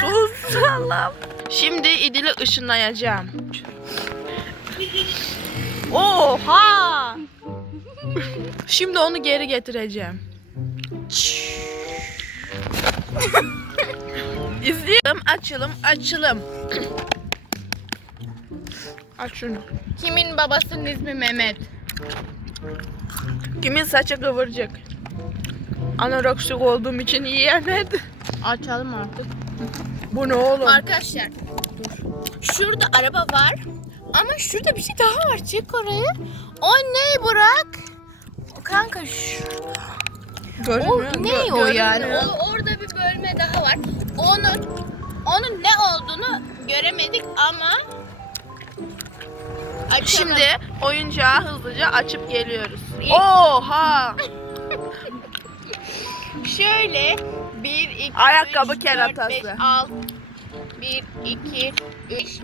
Sus Allah'ım. Şimdi İdil'i ışınlayacağım. Oha! Şimdi onu geri getireceğim. İzleyelim, açılım, açılım. Aç şunu. Kimin babasının ismi Mehmet? Kimin saçı kıvırcık? Anoreksik olduğum için yiyemedi. Açalım artık. Bu ne oğlum? Arkadaşlar dur. Şurada araba var. Ama şurada bir şey daha var. Çek orayı. O ne Burak? Kanka şurada. O Görünmüyor. ne gö- o yani? görünmüyor. O, orada bir bölme daha var. Onun onun ne olduğunu göremedik ama Açalım. Şimdi oyuncağı hızlıca açıp geliyoruz. Oha! şöyle 1 2 Ayakkabı 3, 4, keratası. 5 6 1 2 3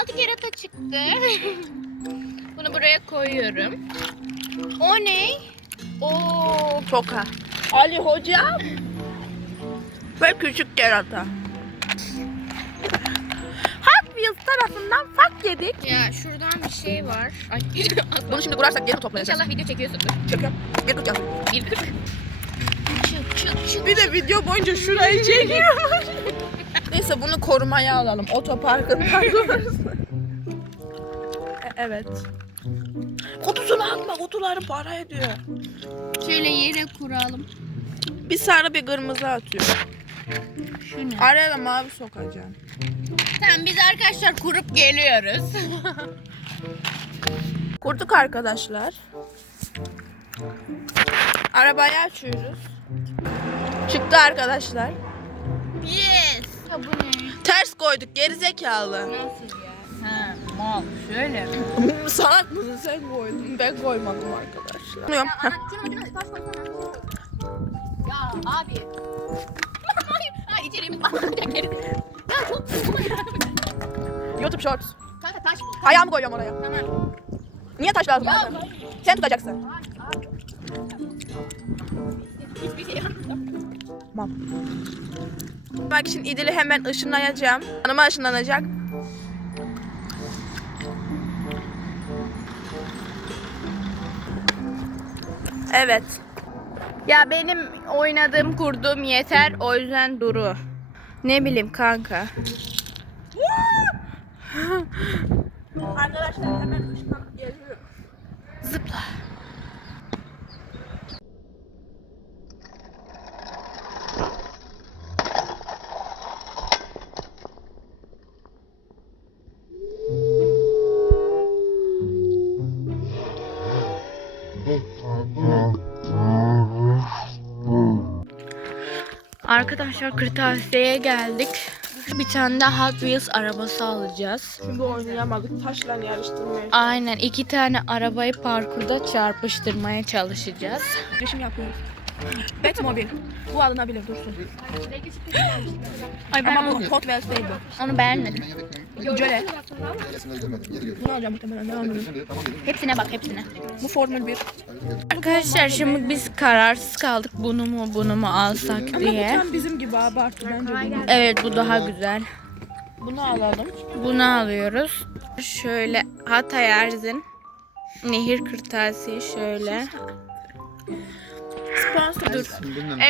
6 kerata çıktı. Bunu buraya koyuyorum. O ne? Oo, Toka. Ali hocam. Ve küçük kerata. Hot Wheels tarafından fak yedik. ya şuradan bir şey var. Ay, Bunu şimdi kurarsak geri toplayacağız. İnşallah video çekiyorsundur. Çekiyorum. Geri tutacağız. Bir kırk. Bir de video boyunca şurayı çekiyormuş. Neyse bunu korumaya alalım. Otoparkından doğrusu. E- evet. Kutusunu atma. Kutuları para ediyor. Şöyle yere kuralım. Bir sarı bir kırmızı atıyor. Şu ne? Araya da mavi sokacağım. Tamam biz arkadaşlar kurup geliyoruz. Kurduk arkadaşlar. Arabayı açıyoruz. Çıktı arkadaşlar. yes. Ya bu ne? Ters koyduk gerizekalı. Nasıl ya? Ha, mal. Şöyle. Salak mısın sen koydun? Ben koymadım arkadaşlar. Şunu ucuna taş koysana. Ya abi. Hayır. Ha içeriğimiz var. Ya çok YouTube Shorts. Kanka taş bul. Ayağımı koyuyorum oraya. Tamam. Niye taş lazım? Ya? Sen tutacaksın. Hiçbir şey yapmadım. Tamam. Bak şimdi İdil'i hemen ışınlayacağım. Hanıma ışınlanacak. Evet. Ya benim oynadığım kurduğum yeter o yüzden duru. Ne bileyim kanka. Arkadaşlar hemen ışınlanıp geliyorum. Zıpla. Arkadaşlar kırtasiyeye geldik. Bir tane de Hot Wheels arabası alacağız. Çünkü oynayamadık. Taşla yarıştırmaya. Aynen iki tane arabayı parkurda çarpıştırmaya çalışacağız. Düşüm yapıyoruz. Batmobil. Bu alınabilir dursun. Ay Ama bu Hot Wheels değil bu. onu beğenmedim. Jöle. Muhtemelen. Ne anladım. Şimdi tamam dedim. Hepsine bak hepsine. Bu Formül 1. Arkadaşlar şimdi biz kararsız kaldık bunu mu bunu mu alsak Ama bu diye. tam bizim gibi abartı bence. Evet bu daha güzel. Bunu alalım. Bunu alıyoruz. Şöyle Hatay Erzin nehir kırtasiye şöyle. Sponsor. Dur.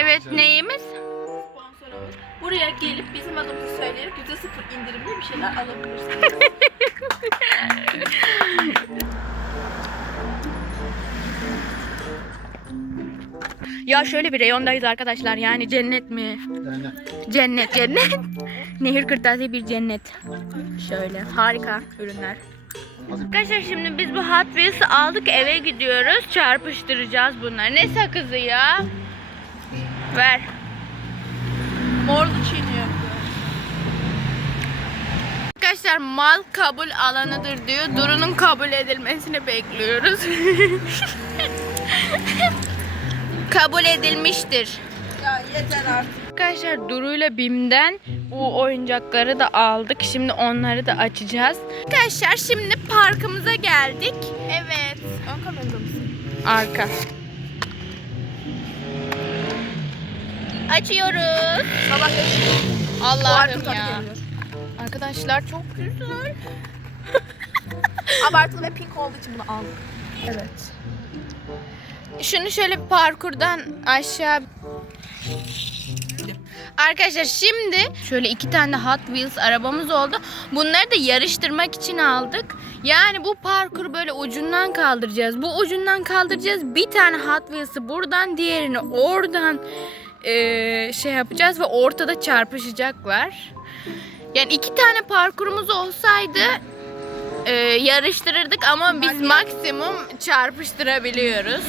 Evet neyimiz? Sponsorumuz. Buraya gelip bizim adımızı söyleyerek %0 indirimli bir şeyler alabilirsiniz. Ya şöyle bir reyondayız arkadaşlar yani cennet mi? Cennet cennet. Nehir kırtasiye bir cennet. Şöyle harika ürünler. Arkadaşlar şimdi biz bu Hot Wheels'ı aldık eve gidiyoruz. Çarpıştıracağız bunları. Ne sakızı ya? Ver. Morlu çiğniyor. Arkadaşlar mal kabul alanıdır diyor. Duru'nun kabul edilmesini bekliyoruz. kabul edilmiştir. Ya yeter artık. Arkadaşlar Duru ile Bim'den bu oyuncakları da aldık. Şimdi onları da açacağız. Arkadaşlar şimdi parkımıza geldik. Evet. Ön kamerada mısın? Arka. Açıyoruz. Sabah. Allah'ım ya. Arkadaşlar çok güzel. Abartılı ve pink olduğu için bunu aldık. Evet. Şunu şöyle bir parkurdan aşağı Arkadaşlar şimdi şöyle iki tane Hot Wheels arabamız oldu. Bunları da yarıştırmak için aldık. Yani bu parkuru böyle ucundan kaldıracağız. Bu ucundan kaldıracağız. Bir tane Hot Wheels'ı buradan diğerini oradan eee, şey yapacağız ve ortada çarpışacaklar. Yani iki tane parkurumuz olsaydı eee, yarıştırırdık ama biz maksimum çarpıştırabiliyoruz.